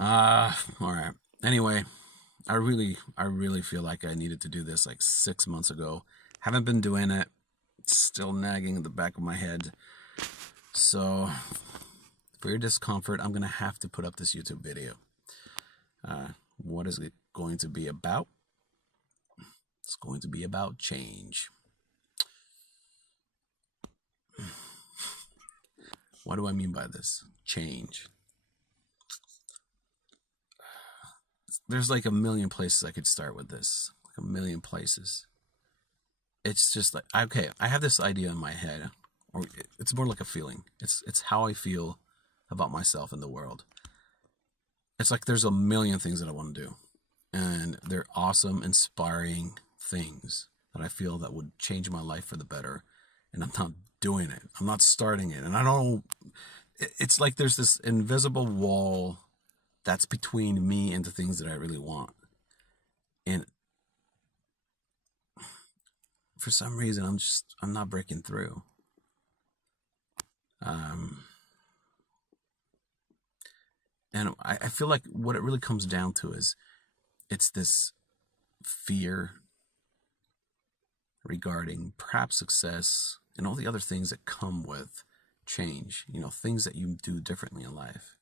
All right. Anyway, I really feel like I needed to do this like 6 months ago. Haven't been doing it. Still nagging in the back of my head. So, for your discomfort, I'm gonna have to put up this YouTube video. What is it going to be about? It's going to be about change. What do I mean by this? Change. There's like a million places I could start with this. Like a million places. It's just like, okay, I have this idea in my head, or it's more like a feeling. It's how I feel about myself and the world. It's like there's a million things that I want to do, and they're awesome, inspiring things that I feel that would change my life for the better, and I'm not doing it. I'm not starting it, and I don't. It's like there's this invisible wall that's between me and the things that I really want, and for some reason I'm not breaking through. And I feel like what it really comes down to is it's this fear regarding perhaps success and all the other things that come with change, things that you do differently in life.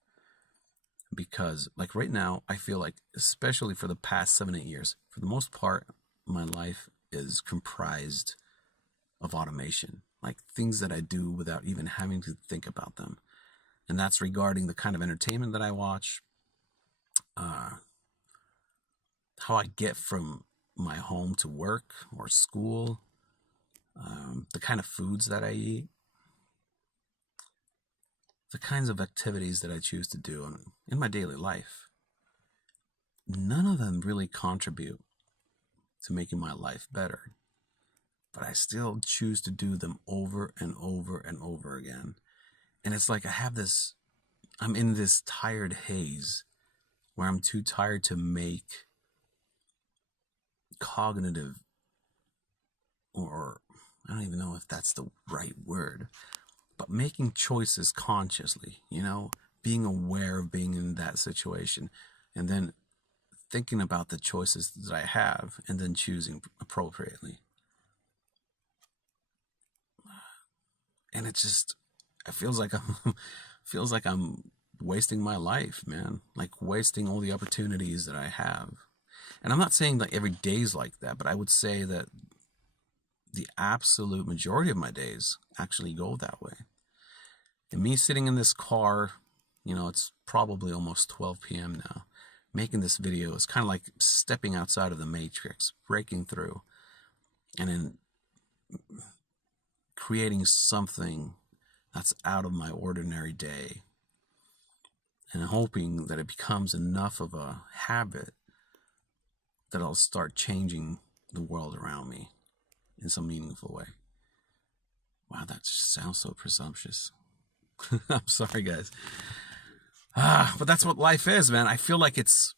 Because like right now, I feel like, especially for the past 7-8 years, for the most part, my life is comprised of automation, like things that I do without even having to think about them. And that's regarding the kind of entertainment that I watch, how I get from my home to work or school, the kind of foods that I eat, the kinds of activities that I choose to do in my daily life. None of them really contribute to making my life better, but I still choose to do them over and over and over again. And it's like I'm in this tired haze where I'm too tired to make cognitive, or I don't even know if that's the right word, but making choices consciously, being aware of being in that situation, and then thinking about the choices that I have, and then choosing appropriately. And it feels like I'm wasting my life, man. Like wasting all the opportunities that I have. And I'm not saying that every day's like that, but I would say that the absolute majority of my days actually go that way. And me sitting in this car, it's probably almost 12 p.m. now, making this video is kind of like stepping outside of the matrix, breaking through, and then creating something that's out of my ordinary day, and hoping that it becomes enough of a habit that I'll start changing the world around me in some meaningful way. Wow, that just sounds so presumptuous. I'm sorry, guys. But that's what life is, man. I feel like it's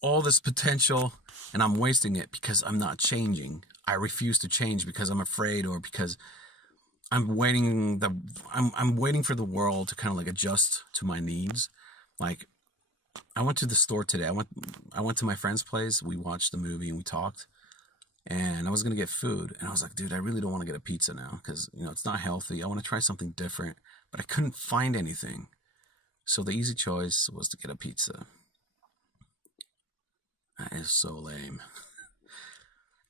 all this potential, and I'm wasting it because I'm not changing. I refuse to change because I'm afraid, or because I'm waiting for the world to kind of like adjust to my needs. Like, I went to the store today. I went to my friend's place. We watched the movie and we talked. And I was gonna get food, and I was like, dude, I really don't want to get a pizza now because it's not healthy. I want to try something different, but I couldn't find anything. So the easy choice was to get a pizza. That is so lame.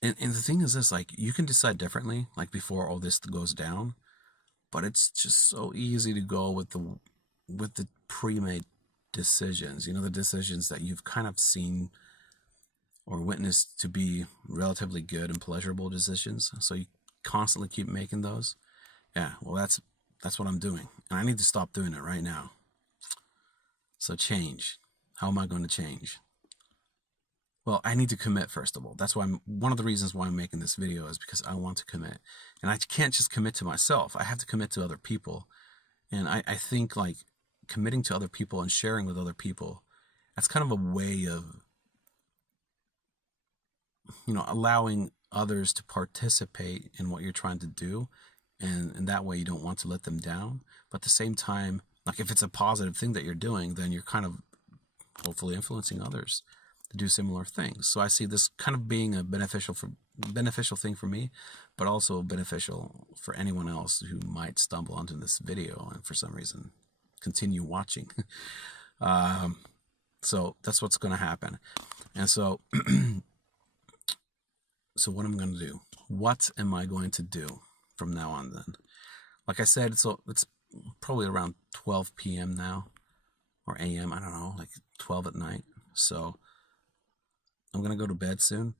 And the thing is this, like, you can decide differently, like before all this goes down, but it's just so easy to go with the pre-made decisions, the decisions that you've kind of seen or witnessed to be relatively good and pleasurable decisions. So you constantly keep making those. Yeah, well, that's what I'm doing. And I need to stop doing it right now. So change. How am I going to change? Well, I need to commit, first of all. That's why one of the reasons why I'm making this video is because I want to commit. And I can't just commit to myself. I have to commit to other people. And I think like committing to other people and sharing with other people, that's kind of a way of allowing others to participate in what you're trying to do, and that way you don't want to let them down. But at the same time, like if it's a positive thing that you're doing, then you're kind of hopefully influencing others to do similar things. So I see this kind of being a beneficial thing for me, but also beneficial for anyone else who might stumble onto this video and for some reason continue watching. So that's what's going to happen. And so, so what am I going to do? What am I going to do from now on then? Like I said, so it's probably around 12 p.m. now, or a.m., I don't know, like 12 at night. So I'm going to go to bed soon.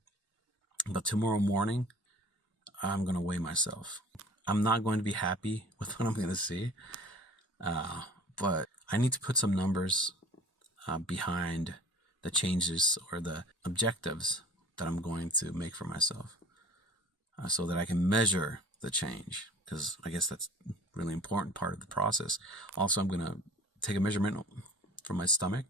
But tomorrow morning, I'm going to weigh myself. I'm not going to be happy with what I'm going to see. But I need to put some numbers behind the changes or the objectives that I'm going to make for myself, so that I can measure the change, because I guess that's a really important part of the process. Also, I'm going to take a measurement from my stomach,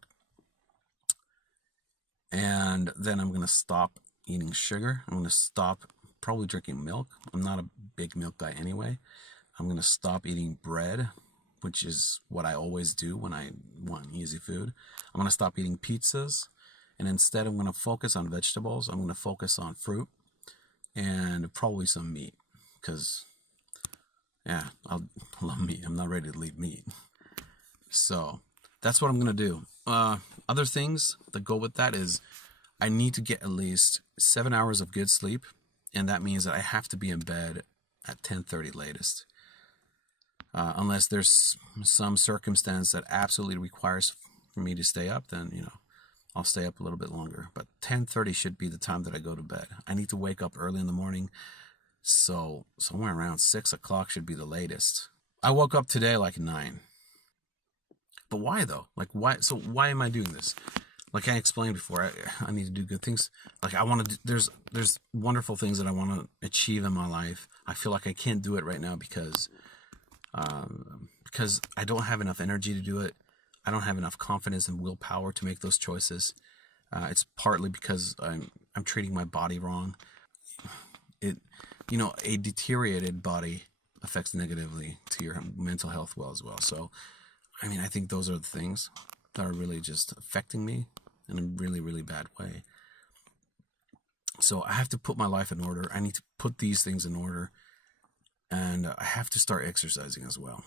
and then I'm going to stop eating sugar. I'm going to stop probably drinking milk. I'm not a big milk guy anyway. I'm going to stop eating bread, which is what I always do when I want easy food. I'm going to stop eating pizzas, and instead I'm going to focus on vegetables. I'm going to focus on fruit and probably some meat, because, yeah, I love meat. I'm not ready to leave meat. So that's what I'm going to do. Other things that go with that is I need to get at least 7 hours of good sleep, and that means that I have to be in bed at 10:30 latest. Unless there's some circumstance that absolutely requires for me to stay up, then, I'll stay up a little bit longer. But 10:30 should be the time that I go to bed. I need to wake up early in the morning, so somewhere around 6 o'clock should be the latest. I woke up today like 9. But why though? Like, why? So why am I doing this? Like I explained before, I need to do good things. Like I want to. There's wonderful things that I want to achieve in my life. I feel like I can't do it right now because I don't have enough energy to do it. I don't have enough confidence and willpower to make those choices. It's partly because I'm treating my body wrong. A deteriorated body affects negatively to your mental health as well. So, I think those are the things that are really just affecting me in a really, really bad way. So I have to put my life in order. I need to put these things in order. And I have to start exercising as well.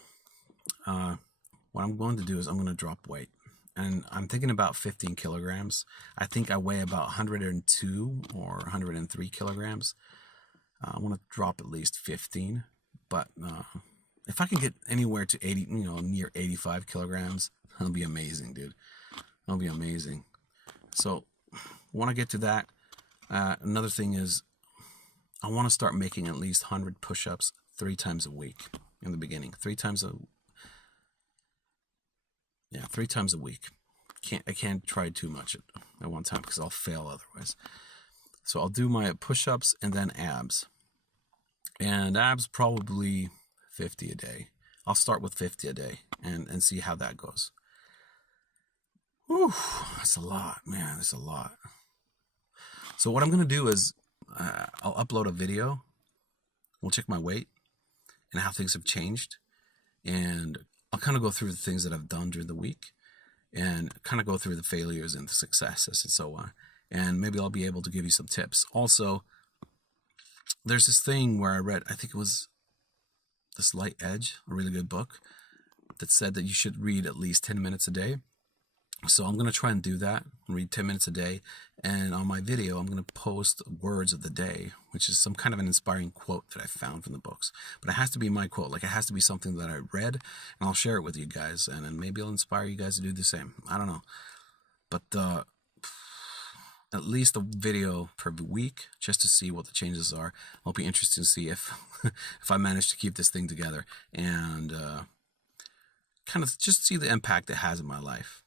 What I'm going to do is I'm going to drop weight. And I'm thinking about 15 kilograms. I think I weigh about 102 or 103 kilograms. I want to drop at least 15. But if I can get anywhere to 80, near 85 kilograms, that'll be amazing, dude. That'll be amazing. So when I get to that, another thing is I want to start making at least 100 push-ups 3 times a week in the beginning. 3 times a week. I can't try too much at one time because I'll fail otherwise. So I'll do my push-ups and then abs. And abs probably 50 a day. I'll start with 50 a day and see how that goes. Whew, that's a lot, man. That's a lot. So what I'm going to do is I'll upload a video. We'll check my weight and how things have changed. And I'll kind of go through the things that I've done during the week and kind of go through the failures and the successes and so on. And maybe I'll be able to give you some tips. Also, there's this thing where I read, I think it was The Slight Edge, a really good book, that said that you should read at least 10 minutes a day. So I'm going to try and do that, read 10 minutes a day. And on my video, I'm going to post words of the day, which is some kind of an inspiring quote that I found from the books. But it has to be my quote. Like, it has to be something that I read, and I'll share it with you guys. And then maybe I'll inspire you guys to do the same. I don't know. But at least a video per week, just to see what the changes are. It'll be interesting to see if I manage to keep this thing together and kind of just see the impact it has in my life.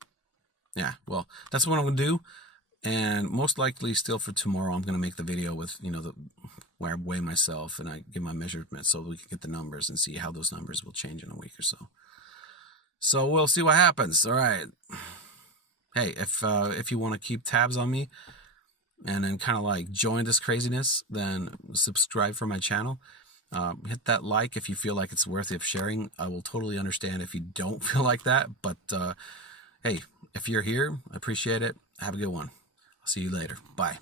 Yeah, well, that's what I'm going to do. And most likely still for tomorrow, I'm going to make the video with, where I weigh myself and I give my measurements so we can get the numbers and see how those numbers will change in a week or so. So we'll see what happens. All right. Hey, if you want to keep tabs on me and then kind of like join this craziness, then subscribe for my channel. Hit that like if you feel like it's worthy of sharing. I will totally understand if you don't feel like that, but Hey, if you're here, I appreciate it. Have a good one. I'll see you later. Bye.